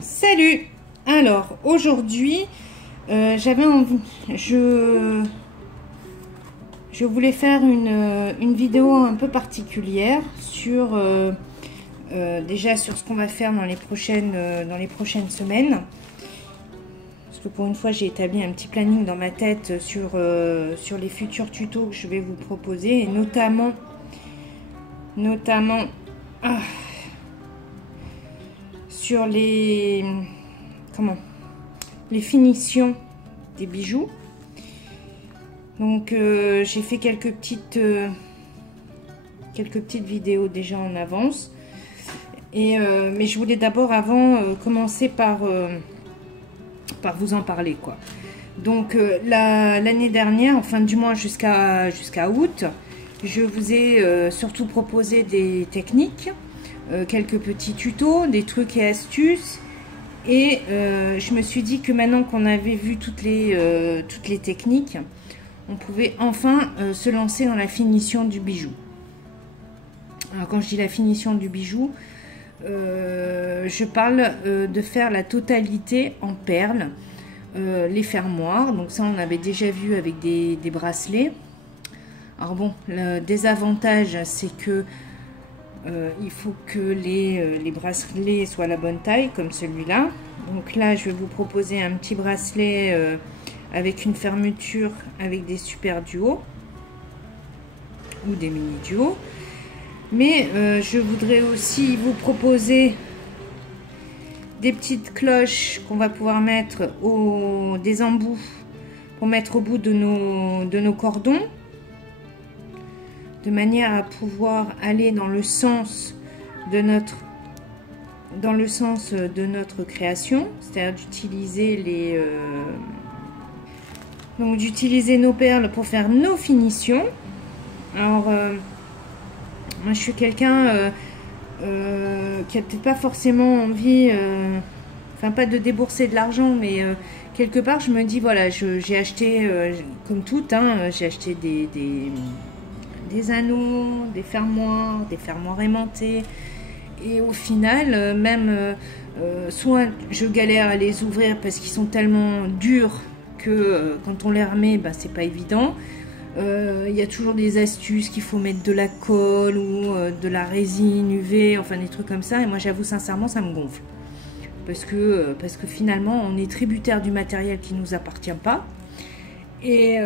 Salut! Alors aujourd'hui j'avais envie, je voulais faire une vidéo un peu particulière sur déjà sur ce qu'on va faire dans les prochaines semaines, parce que pour une fois j'ai établi un petit planning dans ma tête sur les futurs tutos que je vais vous proposer, et notamment sur les finitions des bijoux. Donc j'ai fait quelques petites vidéos déjà en avance, mais je voulais d'abord commencer par vous en parler quoi. Donc l'année dernière, enfin du moins jusqu'à août, je vous ai surtout proposé des techniques, quelques petits tutos, des trucs et astuces, et je me suis dit que maintenant qu'on avait vu toutes les techniques, on pouvait enfin se lancer dans la finition du bijou. Alors quand je dis la finition du bijou, je parle de faire la totalité en perles, les fermoirs. Donc ça on avait déjà vu avec des bracelets. Alors bon, le désavantage c'est que il faut que les bracelets soient à la bonne taille, comme celui-là. Donc là, je vais vous proposer un petit bracelet avec une fermeture avec des super duos ou des mini duos. Mais je voudrais aussi vous proposer des petites cloches qu'on va pouvoir mettre des embouts pour mettre au bout de nos cordons, de manière à pouvoir aller dans le sens de notre création, c'est-à-dire d'utiliser nos perles pour faire nos finitions. Alors moi je suis quelqu'un qui a peut-être pas forcément envie, enfin pas de débourser de l'argent, mais quelque part je me dis voilà, j'ai acheté comme tout, j'ai acheté des anneaux, des fermoirs aimantés, et au final même soit je galère à les ouvrir parce qu'ils sont tellement durs que quand on les remet, c'est pas évident. Il y a toujours des astuces qu'il faut mettre de la colle ou de la résine UV, enfin des trucs comme ça, et moi j'avoue sincèrement ça me gonfle parce que finalement on est tributaire du matériel qui nous appartient pas. Et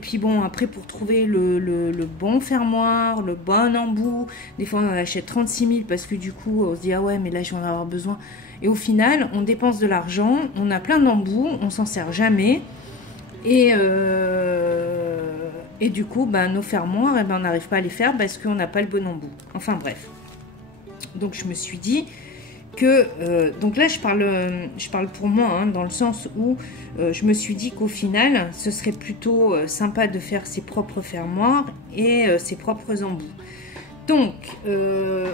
puis bon, après pour trouver le bon fermoir, le bon embout, des fois on en achète 36 000 parce que du coup on se dit ah ouais mais là je vais en avoir besoin, et au final on dépense de l'argent, on a plein d'embouts, on s'en sert jamais, et du coup nos fermoirs on n'arrive pas à les faire parce qu'on n'a pas le bon embout. Enfin bref, donc je me suis dit que donc là je parle pour moi, dans le sens où je me suis dit qu'au final ce serait plutôt sympa de faire ses propres fermoirs et ses propres embouts. Donc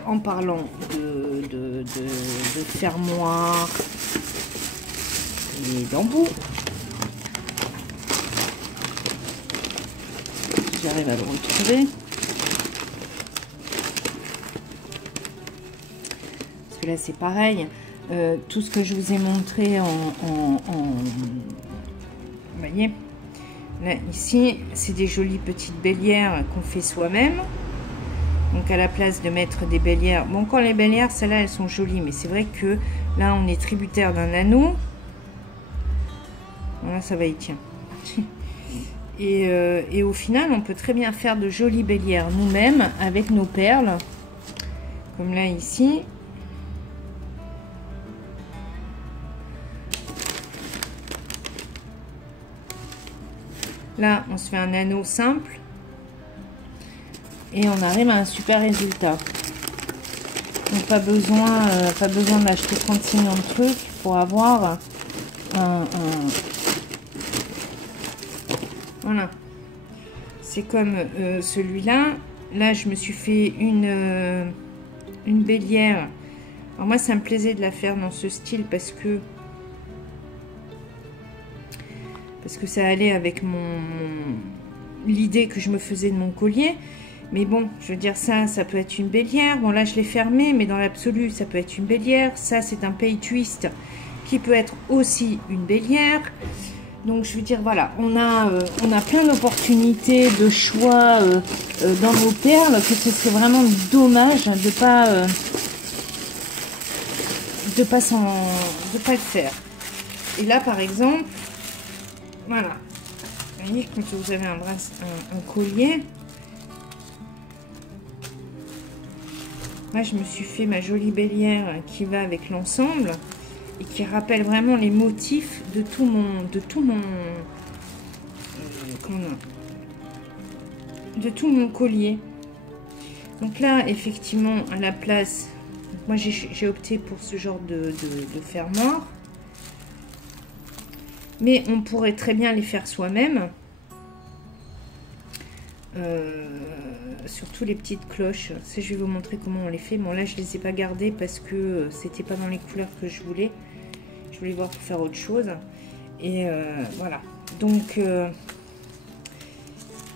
en parlant de fermoirs et d'embouts, j'arrive à le retrouver. Là c'est pareil, tout ce que je vous ai montré vous voyez là ici c'est des jolies petites bélières qu'on fait soi-même. Donc à la place de mettre des bélières, bon quand les bélières celles-là elles sont jolies, mais c'est vrai que là on est tributaire d'un anneau. Voilà, ça va y tient. Et au final on peut très bien faire de jolies bélières nous-mêmes avec nos perles, comme là ici. Là, on se fait un anneau simple et on arrive à un super résultat. Donc pas besoin d'acheter 36 millions de trucs pour avoir voilà. C'est comme celui-là. Là, je me suis fait une bélière. Alors moi, ça me plaisait de la faire dans ce style parce que ça allait avec l'idée que je me faisais de mon collier. Mais bon, je veux dire, ça peut être une bélière. Bon, là, je l'ai fermé, mais dans l'absolu, ça peut être une bélière. Ça, c'est un pay twist qui peut être aussi une bélière. Donc, je veux dire, voilà, on a plein d'opportunités, de choix dans nos perles, que ce serait vraiment dommage de pas le faire. Et là, par exemple, voilà, vous voyez, quand vous avez un collier, moi, je me suis fait ma jolie bélière qui va avec l'ensemble et qui rappelle vraiment les motifs de tout mon collier. Donc là, effectivement, à la place, moi j'ai opté pour ce genre de fermoir, mais on pourrait très bien les faire soi-même. Surtout les petites cloches, ça je vais vous montrer comment on les fait. Bon, là je les ai pas gardées parce que c'était pas dans les couleurs que je voulais voir pour faire autre chose. Et voilà, donc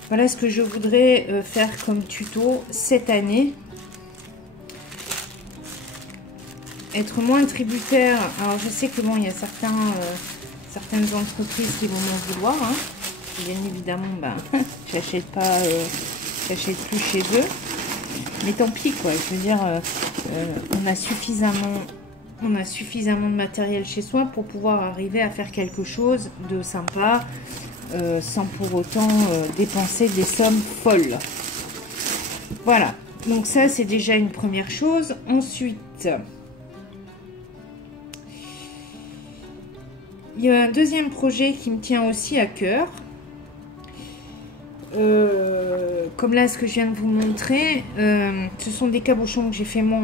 voilà ce que je voudrais faire comme tuto cette année. Être moins tributaire. Alors je sais que bon, il y a certaines entreprises qui vont m'en vouloir, hein. Bien évidemment, ben, j'achète plus chez eux, mais tant pis quoi. Je veux dire, on a suffisamment de matériel chez soi pour pouvoir arriver à faire quelque chose de sympa, sans pour autant dépenser des sommes folles. Voilà, donc ça c'est déjà une première chose. Ensuite, il y a un deuxième projet qui me tient aussi à cœur. Comme là, ce que je viens de vous montrer, ce sont des cabochons que j'ai fait moi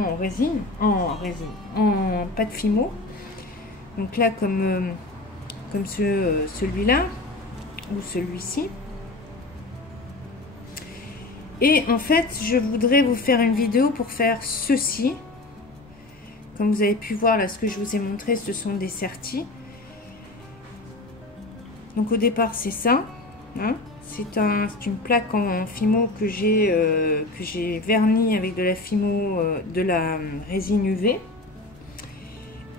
en pâte fimo. Donc là, comme celui-là ou celui-ci. Et en fait, je voudrais vous faire une vidéo pour faire ceci. Comme vous avez pu voir là, ce que je vous ai montré, ce sont des sertis. Donc au départ, c'est ça, hein. C'est une plaque en fimo que j'ai verni avec de la fimo, de la résine UV.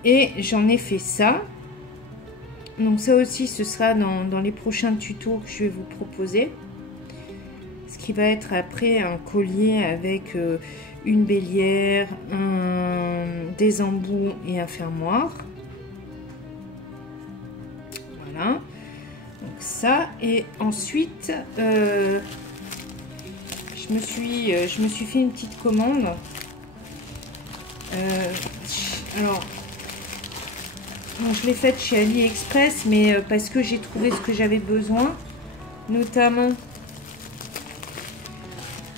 Et j'en ai fait ça. Donc ça aussi, ce sera dans les prochains tutos que je vais vous proposer. Ce qui va être après un collier avec une bélière, des embouts et un fermoir. Voilà. Donc ça, et ensuite je me suis fait une petite commande. Alors bon, je l'ai faite chez AliExpress, mais parce que j'ai trouvé ce que j'avais besoin, notamment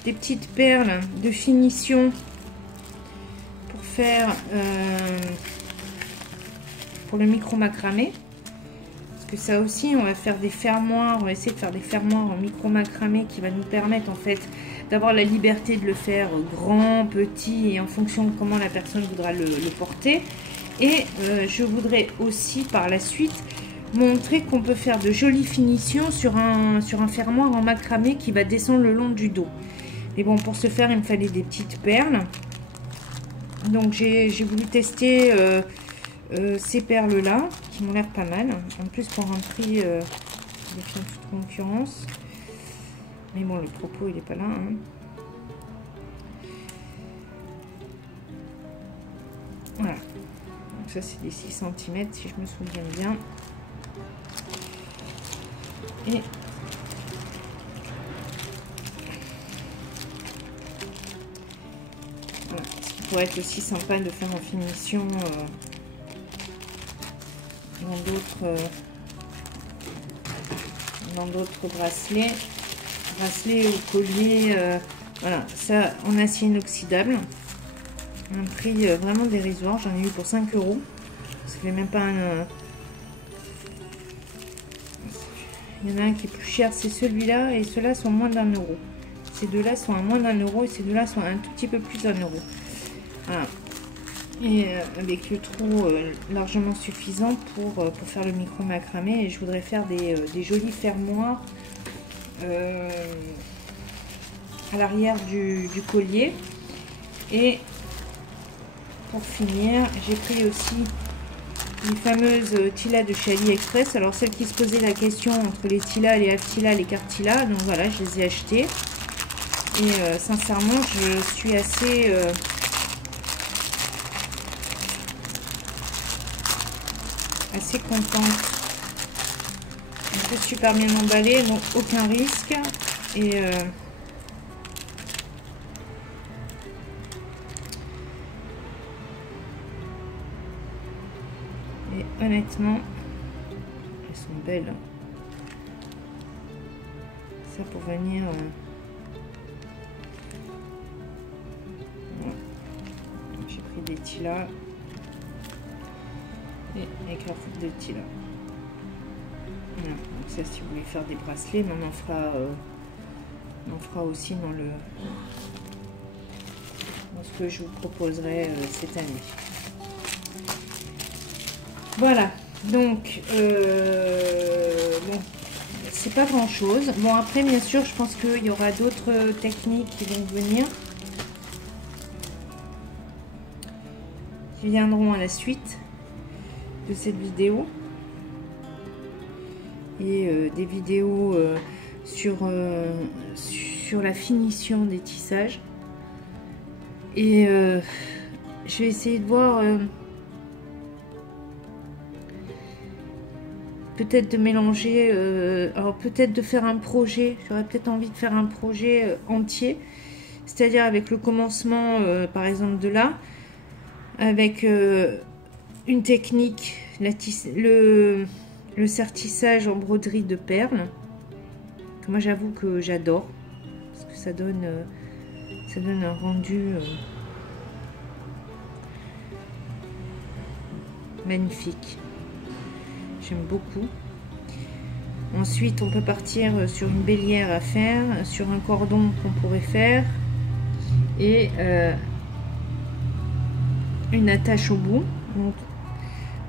des petites perles de finition pour faire pour le micro macramé. Que ça aussi, on va faire des fermoirs, on va essayer de faire des fermoirs en micro macramé qui va nous permettre en fait d'avoir la liberté de le faire grand, petit et en fonction de comment la personne voudra le porter. Et je voudrais aussi par la suite montrer qu'on peut faire de jolies finitions sur un fermoir en macramé qui va descendre le long du dos. Et bon, pour ce faire, il me fallait des petites perles. Donc j'ai voulu tester ces perles là qui m'ont l'air pas mal, en plus pour un prix de toute concurrence, mais bon, le propos il est pas là, hein. Voilà, donc ça c'est des 6 cm si je me souviens bien. Et voilà, ce qui pourrait être aussi sympa de faire en finition dans d'autres bracelets ou colliers, voilà, ça en acier inoxydable, un prix vraiment dérisoire. J'en ai eu pour 5 €. Ça fait même pas un... Il y en a un qui est plus cher, c'est celui-là, et ceux-là sont moins d'1 €. Ces deux-là sont à moins d'1 € et ces deux-là sont un tout petit peu plus d'1 €. Voilà. Et avec le trou largement suffisant pour faire le micro macramé. Et je voudrais faire des jolis fermoirs à l'arrière du collier. Et pour finir, j'ai pris aussi les fameuses Tila de chez AliExpress. Alors celles qui se posaient la question entre les Tila, les Aftila, les Cartila, donc voilà, je les ai achetées. Et sincèrement, je suis assez contente. C'est super bien emballé, donc aucun risque. Et honnêtement, elles sont belles. Ça pour venir. Voilà. J'ai pris des Tila et avec la foutre de Tila. Voilà. Donc ça, si vous voulez faire des bracelets, mais on en fera aussi dans ce que je vous proposerai cette année. Voilà, donc bon, c'est pas grand chose. Bon, après, bien sûr, je pense qu'il y aura d'autres techniques qui vont venir, qui viendront à la suite de cette vidéo. Et des vidéos sur la finition des tissages. Et je vais essayer de voir. Peut-être de mélanger, alors peut-être de faire un projet, j'aurais peut-être envie de faire un projet entier, c'est-à-dire avec le commencement par exemple de là, avec une technique, le sertissage en broderie de perles, que moi j'avoue que j'adore, parce que ça donne un rendu magnifique. J'aime beaucoup. Ensuite, on peut partir sur une bélière à faire, sur un cordon qu'on pourrait faire, et une attache au bout. Donc,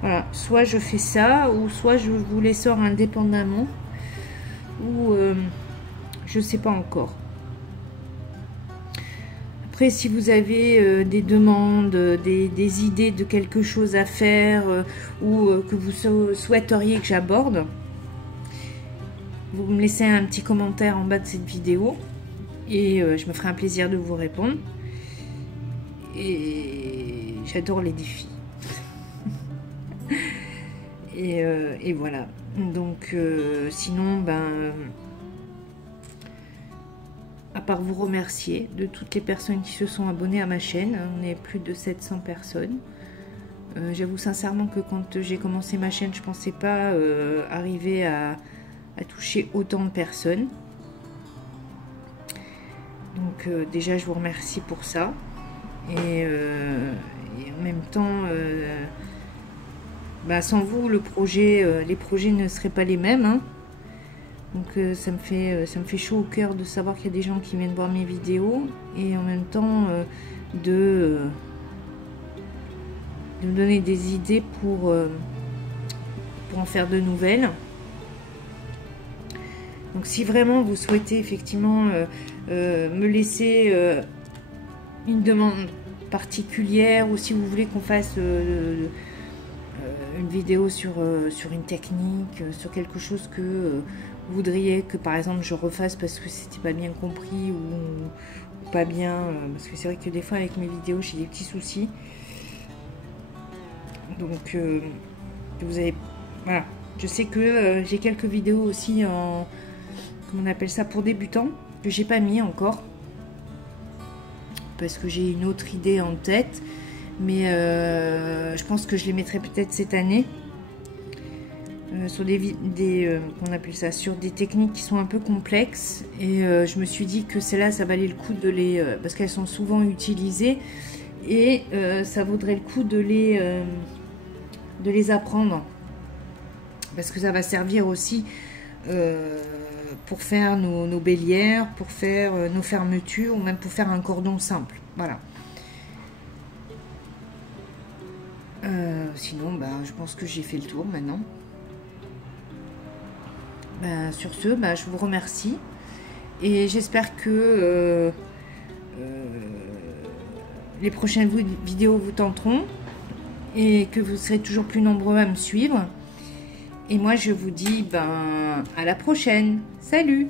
voilà, soit je fais ça, ou soit je vous les sors indépendamment, ou je sais pas encore. Après, si vous avez des demandes, des idées de quelque chose à faire ou que vous souhaiteriez que j'aborde, vous me laissez un petit commentaire en bas de cette vidéo et je me ferai un plaisir de vous répondre. Et j'adore les défis. et voilà. Donc, sinon, à part vous remercier de toutes les personnes qui se sont abonnées à ma chaîne, on est plus de 700 personnes. J'avoue sincèrement que quand j'ai commencé ma chaîne, je pensais pas arriver à toucher autant de personnes. Donc déjà je vous remercie pour ça. Et en même temps, sans vous, les projets ne seraient pas les mêmes, hein. Donc ça me fait chaud au cœur de savoir qu'il y a des gens qui viennent voir mes vidéos et en même temps de me donner des idées pour en faire de nouvelles. Donc si vraiment vous souhaitez effectivement me laisser une demande particulière, ou si vous voulez qu'on fasse une vidéo sur une technique, sur quelque chose que vous voudriez que par exemple je refasse parce que c'était pas bien compris ou pas bien, parce que c'est vrai que des fois avec mes vidéos j'ai des petits soucis, donc vous avez, voilà, je sais que j'ai quelques vidéos aussi en, comment on appelle ça, pour débutants, que j'ai pas mis encore parce que j'ai une autre idée en tête, mais je pense que je les mettrai peut-être cette année sur qu'on appelle ça, sur des techniques qui sont un peu complexes, et je me suis dit que celles-là ça valait le coup de les parce qu'elles sont souvent utilisées et ça vaudrait le coup de les apprendre, parce que ça va servir aussi pour faire nos bélières, pour faire nos fermetures, ou même pour faire un cordon simple. Voilà. Sinon, je pense que j'ai fait le tour maintenant. Sur ce, je vous remercie Et j'espère que les prochaines vidéos vous tenteront et que vous serez toujours plus nombreux à me suivre. Et moi, je vous dis à la prochaine. Salut!